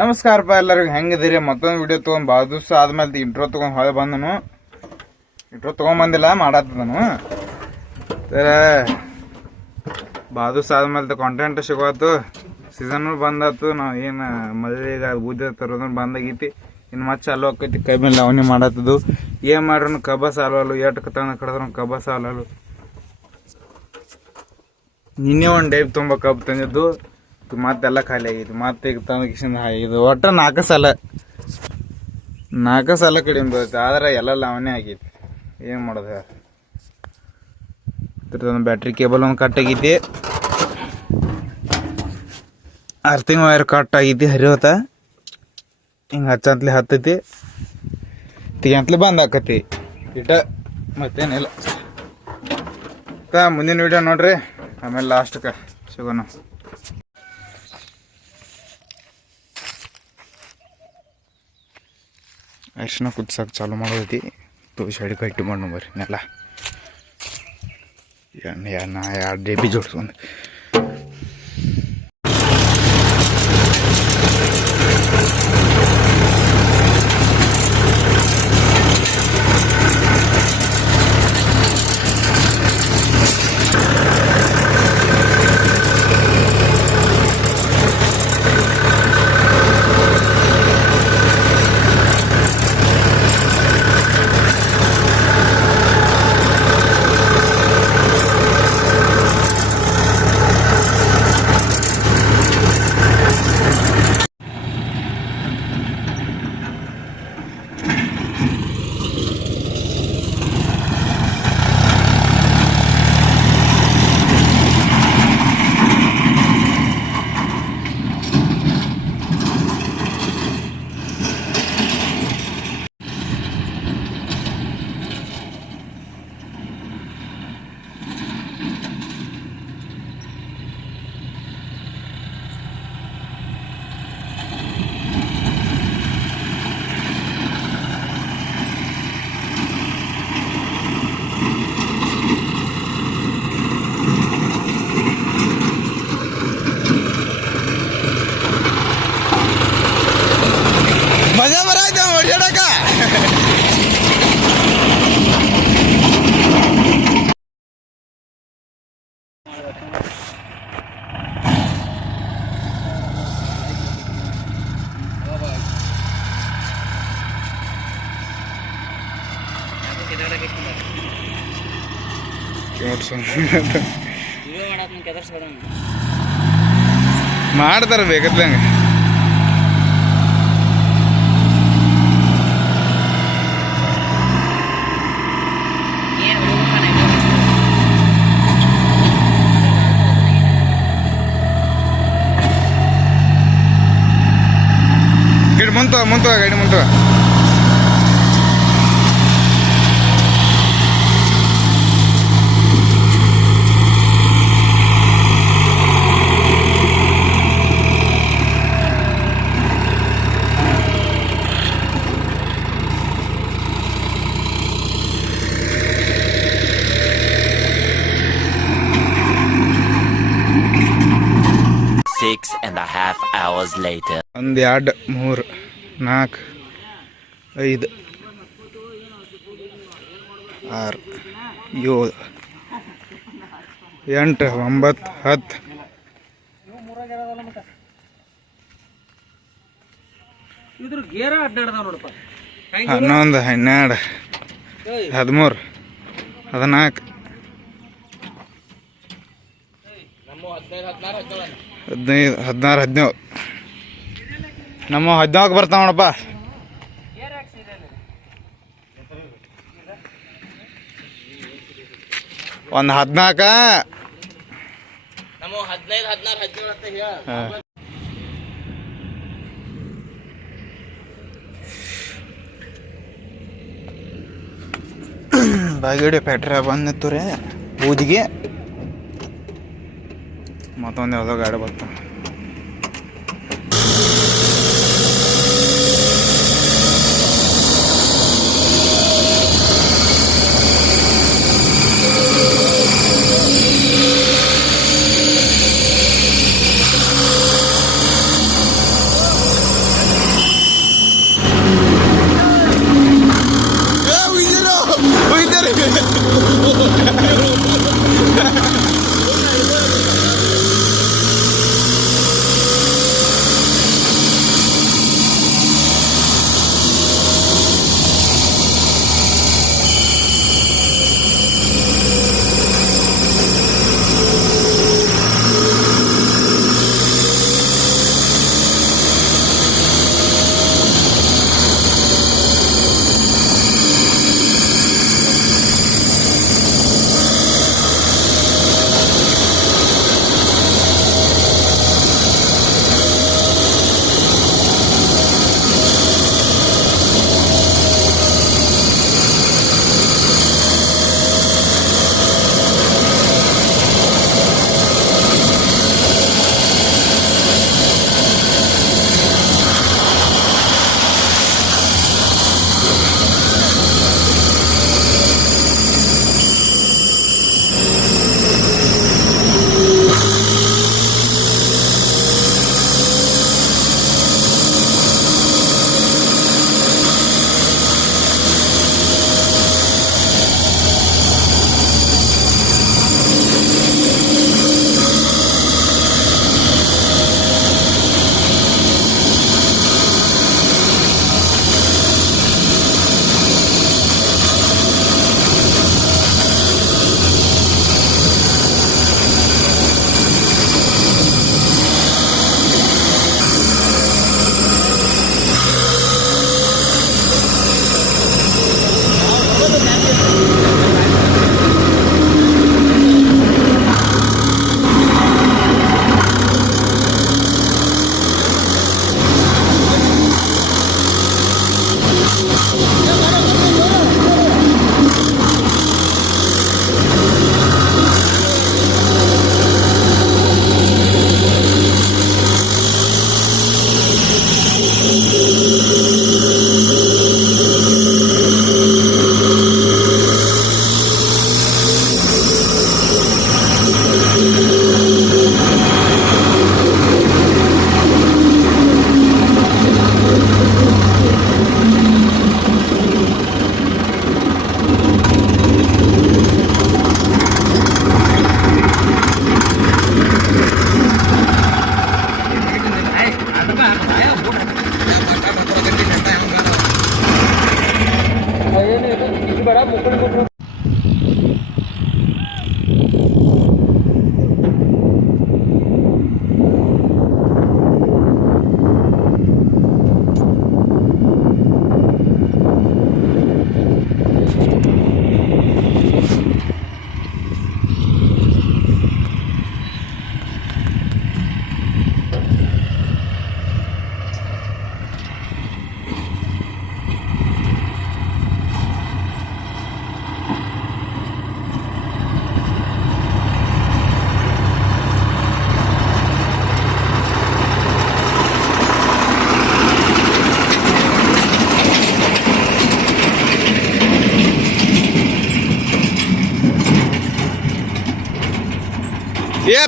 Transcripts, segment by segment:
ನಮಸ್ಕಾರಪ್ಪ ಎಲ್ಲರಿಗೂ ಹೆಂಗಿದ್ದೀರಿ. ಮತ್ತೊಂದು ವಿಡಿಯೋ ತೊಗೊಂಡು ಭಾಳ ದಿವಸ ಆದ್ಮೇಲೆ ಇಂಟ್ರೋ ತೊಗೊಂಡು ಹೊಳೆ ಬಂದನು. ಇಂಟ್ರೋ ತೊಗೊಂಬಂದಿಲ್ಲ, ಮಾಡಾತದನು. ಭಾಳ ದಿವಸ ಆದ್ಮೇಲೆ ಕಾಂಟೆಂಟ್ ಸಿಗೋತು, ಸೀಸನ್ ಬಂದಾತು. ನಾವು ಏನು ಮಳೆಗ ಬೂದಿ ತರೋದನ್ನು ಬಂದಾಗೈತಿ. ಇನ್ನು ಮತ್ತೆ ಚಾಲು ಆಕೈತಿ. ಕೈ ಮೇಲೆ ಅವನಿ ಮಾಡತ್ತದು. ಏನು ಮಾಡ್ರೂ ಕಬ್ಬ ಸಾಲಲು, ಎಟ್ಟು ತಂದು ಕಡಿದ್ರು ಕಬ್ಬ ಸಾಲಲು. ನಿನ್ನೆ ಒಂದು ಡೈಪ್ ತುಂಬ ಕಬ್ಬು ತಂದಿದ್ದು, ಮತ್ತೆಲ್ಲ ಖಾಲಿ ಆಗೈತಿ. ಮತ್ತೆ ಈಗ ತಂದು ಕಿಶನ್ ಇದು ಒಟ್ಟು 4 ಸಲ ಕಡಿಮೆ ಬರುತ್ತೆ. ಆದ್ರೆ ಎಲ್ಲ ಅವನೇ ಆಗೈತಿ. ಏನು ಮಾಡೋದು ಹೇಳ. ಇದ್ರದೊಂದು ಬ್ಯಾಟ್ರಿ ಕೇಬಲ್ ಒಂದು ಕಟ್ ಆಗೈತಿ. ಅರ್ತಿಂಗ್ ವೈರ್ ಕಟ್ ಆಗೈತಿ. ಹರಿವತ್ತ ಹಿಂಗೆ ಹಚ್ಚಂತಲೇ ಹತ್ತೈತಿ, ತೆಗಿಯಂತಲೇ ಬಂದ್ ಆಕತಿ ಇಟ. ಮತ್ತೇನಿಲ್ಲ. ಮುಂದಿನ ವಿಡಿಯೋ ನೋಡ್ರಿ, ಆಮೇಲೆ ಲಾಸ್ಟ್ಗೆ ಸಿಗೋಣ. ಅರಿಶಿನ ಕುದ್ಸಕ್ಕೆ ಚಾಲು ಮಾಡೋದೈತಿ. ತೋಷಡಿ ಕಟ್ಟಿ ಮಣ್ಣು ಬರ್ರಿ ನೆಲ ನಾ 2 ಡಬ್ಬಿ ಜೋಡಿಸ್ಕೊಂಡು ಮಾಡ್ತಾರೆ ಬೇಕಂತಂಗೆ. ಮುಂತವ ಗಾಡಿ ಮುಂತವ. hours later. 1 2 3 4 5 6 7 8 9 10 ಇದ್ರ ಗೇರ ಅಡ್ಡಾಡದ ನೋಡಪ್ಪ. 11 12 13 14 15 16 17 ನಮ್ಮ 14 ಬರ್ತಾವ ನೋಡಪ್ಪ. ಒಂದು 14 ನಮ್ಮ 15 16 17 ಅಂತ ಹೇಳ. ಬಾಗೇಡಿ ಫ್ಯಾಕ್ಟ್ರಿ ಬಂದಿತ್ತು ರೀ ಪೂಜೆಗೆ. ಮತ್ತೊಂದು ಯಾವುದೋ ಗಾಡಿ ಬರ್ತಾವೆ.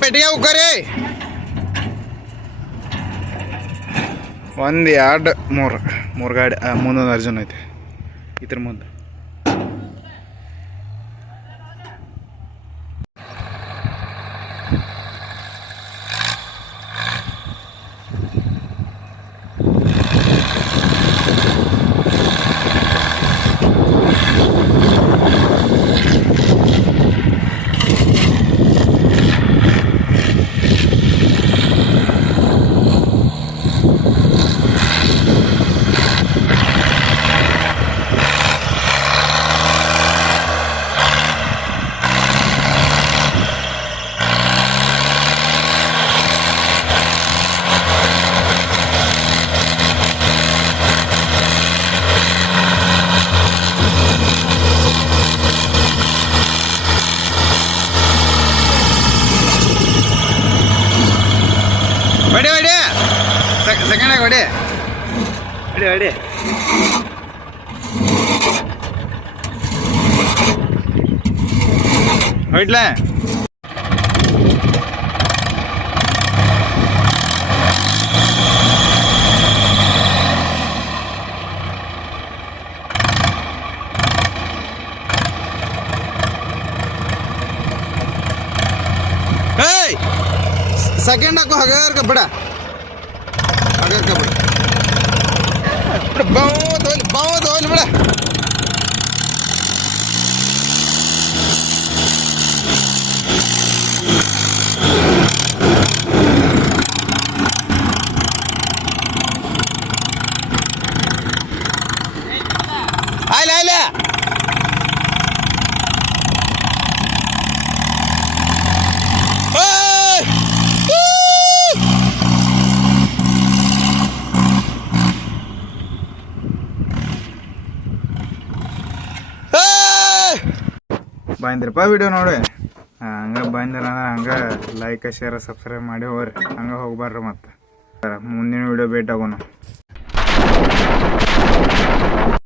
ಪೆಟ್ಟಿಗೆ ಉಕ್ಕರಿ 1 2 3 ಗಾಡಿ ಮುಂದೊಂದು ಅರ್ಜುನ್ ಐತೆ ಇದ್ರ ಮುಂದೆ ಹೊಡಿ ಸೆಕೆಂಡಾಗ ಹೊಡಿ ಹೊಡ್ಲ सेकंड को हगर का बड़ा बहुत ऑयल बड़ा आइला ಬಂದ್ರಪ್ಪ ವಿಡಿಯೋ ನೋಡಿ ಹಂಗೆ ಬಂದಿರ ಹಂಗೆ ಲೈಕ್ ಶೇರ್ ಸಬ್ಸ್ಕ್ರೈಬ್ ಮಾಡಿ ಹೋಗ್ರಿ ಹಂಗೆ ಹೋಗ್ಬಾರ್ರಿ ಮತ್ತೆ ಮುಂದಿನ ವಿಡಿಯೋ ಭೇಟಿ ಆಗೋಣ.